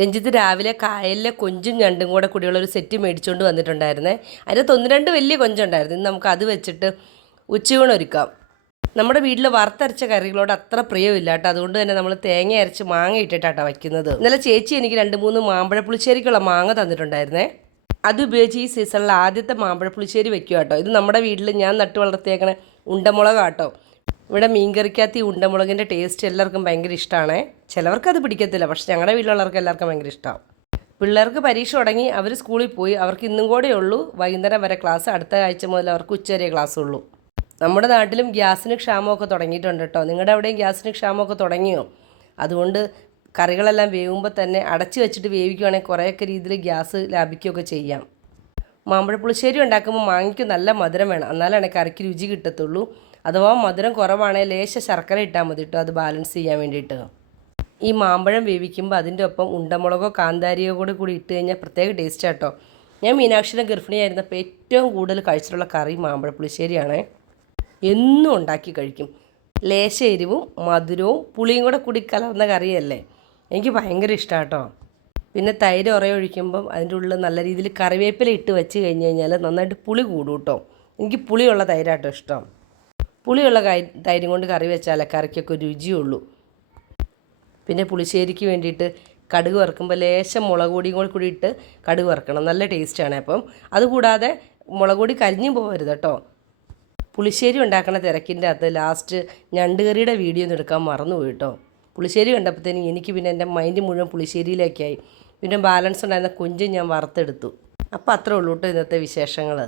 രഞ്ജിത്ത് രാവിലെ കായലിലെ കൊഞ്ചും ഞണ്ടും കൂടെ കൂടിയുള്ള ഒരു സെറ്റ് മേടിച്ചുകൊണ്ട് വന്നിട്ടുണ്ടായിരുന്നേ. അതിനകത്ത് ഒന്ന് രണ്ട് വലിയ കൊഞ്ചുണ്ടായിരുന്നു. ഇന്ന് നമുക്ക് അത് വെച്ചിട്ട് ഉച്ചയൂണൊരുക്കാം. നമ്മുടെ വീട്ടിൽ വറുത്തരച്ച കറികളോട് അത്ര പ്രിയമില്ല കേട്ടോ. അതുകൊണ്ട് തന്നെ നമ്മൾ തേങ്ങ അരച്ച് മാങ്ങ ഇട്ടിട്ടാട്ടോ വയ്ക്കുന്നത്. ഇന്നലെ ചേച്ചി എനിക്ക് 2-3 മാമ്പഴ പുളിശ്ശേരിക്കുള്ള മാങ്ങ തന്നിട്ടുണ്ടായിരുന്നേ. അത് ഉപയോഗിച്ച് ഈ സീസണിൽ ആദ്യത്തെ മാമ്പഴ പുളിശ്ശേരി വെക്കുക കേട്ടോ. ഇത് നമ്മുടെ വീട്ടിൽ ഞാൻ നട്ടു വളർത്തിയേക്കണ ഉണ്ടമുളകാട്ടോ. ഇവിടെ മീൻകറിക്കകത്ത് ഈ ഉണ്ടമുളകിൻ്റെ ടേസ്റ്റ് എല്ലാവർക്കും ഭയങ്കര ഇഷ്ടമാണ്. ചിലവർക്കത് പിടിക്കത്തില്ല, പക്ഷെ ഞങ്ങളുടെ വീട്ടിലുള്ളവർക്ക് എല്ലാവർക്കും ഭയങ്കര ഇഷ്ടമാണ്. പിള്ളേർക്ക് പരീക്ഷ തുടങ്ങി, അവർ സ്കൂളിൽ പോയി. അവർക്ക് ഇന്നും കൂടെ ഉള്ളൂ വൈകുന്നേരം വരെ ക്ലാസ്. അടുത്ത ആഴ്ച മുതൽ അവർക്ക് ഉച്ചവരെ ക്ലാസ് ഉള്ളൂ. നമ്മുടെ നാട്ടിലും ഗ്യാസിന് ക്ഷാമമൊക്കെ തുടങ്ങിയിട്ടുണ്ട് കേട്ടോ. നിങ്ങളുടെ അവിടെയും ഗ്യാസിന് ക്ഷാമമൊക്കെ തുടങ്ങിയോ? അതുകൊണ്ട് കറികളെല്ലാം വേവുമ്പോൾ തന്നെ അടച്ചു വെച്ചിട്ട് വേവിക്കുകയാണെങ്കിൽ കുറേയൊക്കെ രീതിയിൽ ഗ്യാസ് ലാഭിക്കുകയൊക്കെ ചെയ്യാം. മാമ്പഴ പുളിശ്ശേരി ഉണ്ടാക്കുമ്പോൾ മാങ്ങയ്ക്ക് നല്ല മധുരം വേണം, എന്നാലാണ് കറിക്ക് രുചി കിട്ടത്തുള്ളൂ. അഥവാ മധുരം കുറവാണെങ്കിൽ ലേശ ശർക്കര ഇട്ടാൽ മതി കേട്ടോ, അത് ബാലൻസ് ചെയ്യാൻ വേണ്ടിയിട്ട്. ഈ മാമ്പഴം വേവിക്കുമ്പോൾ അതിൻ്റെ ഒപ്പം ഉണ്ടമുളകോ കാന്താരിയോ കൂടി ഇട്ട് കഴിഞ്ഞാൽ പ്രത്യേക ടേസ്റ്റ് കേട്ടോ. ഞാൻ മീനാക്ഷിയുടെ ഗർഭിണിയായിരുന്നപ്പോൾ ഏറ്റവും കൂടുതൽ കഴിച്ചിട്ടുള്ള കറി മാമ്പഴ പുളിശ്ശേരിയാണ്. എന്നും ഉണ്ടാക്കി കഴിക്കും. ലേശ എരിവും മധുരവും പുളിയും കൂടി കലർന്ന കറിയല്ലേ, എനിക്ക് ഭയങ്കര ഇഷ്ടമാണ് കേട്ടോ. പിന്നെ തൈര് ഒഴിക്കുമ്പം അതിൻ്റെ ഉള്ളിൽ നല്ല രീതിയിൽ കറിവേപ്പില ഇട്ട് വെച്ച് കഴിഞ്ഞ് കഴിഞ്ഞാൽ നന്നായിട്ട് പുളി കൂടും കേട്ടോ. എനിക്ക് പുളിയുള്ള തൈരാട്ടോ ഇഷ്ടം. പുളിയുള്ള തൈരും കൊണ്ട് കറി വെച്ചാലേ കറിക്കൊക്കെ രുചിയുള്ളൂ. പിന്നെ പുളിശ്ശേരിക്ക് വേണ്ടിയിട്ട് കടുക് വറുക്കുമ്പോൾ ലേശം മുളക് പൊടിയും കൂടി ഇട്ട് കടുക് വറുക്കണം, നല്ല ടേസ്റ്റാണ്. അപ്പം അതുകൂടാതെ മുളക് പൊടി കരിഞ്ഞു പോകരുത് കേട്ടോ. പുളിശ്ശേരി ഉണ്ടാക്കുന്ന തിരക്കിൻ്റെ അകത്ത് ലാസ്റ്റ് ഞണ്ടുകറിയുടെ വീഡിയോ ഒന്നും എടുക്കാൻ മറന്നുപോയി കേട്ടോ. പുളിശ്ശേരി കണ്ടപ്പോഴത്തേനും എനിക്ക് പിന്നെ എൻ്റെ മൈൻഡ് മുഴുവൻ പുളിശ്ശേരിയിലേക്കായി. പിന്നെ ബാലൻസ് ഉണ്ടായിരുന്ന കൊഞ്ചും ഞാൻ വറുത്തെടുത്തു. അപ്പോൾ അത്രേ ഉള്ളൂ കേട്ടോ ഇന്നത്തെ വിശേഷങ്ങൾ.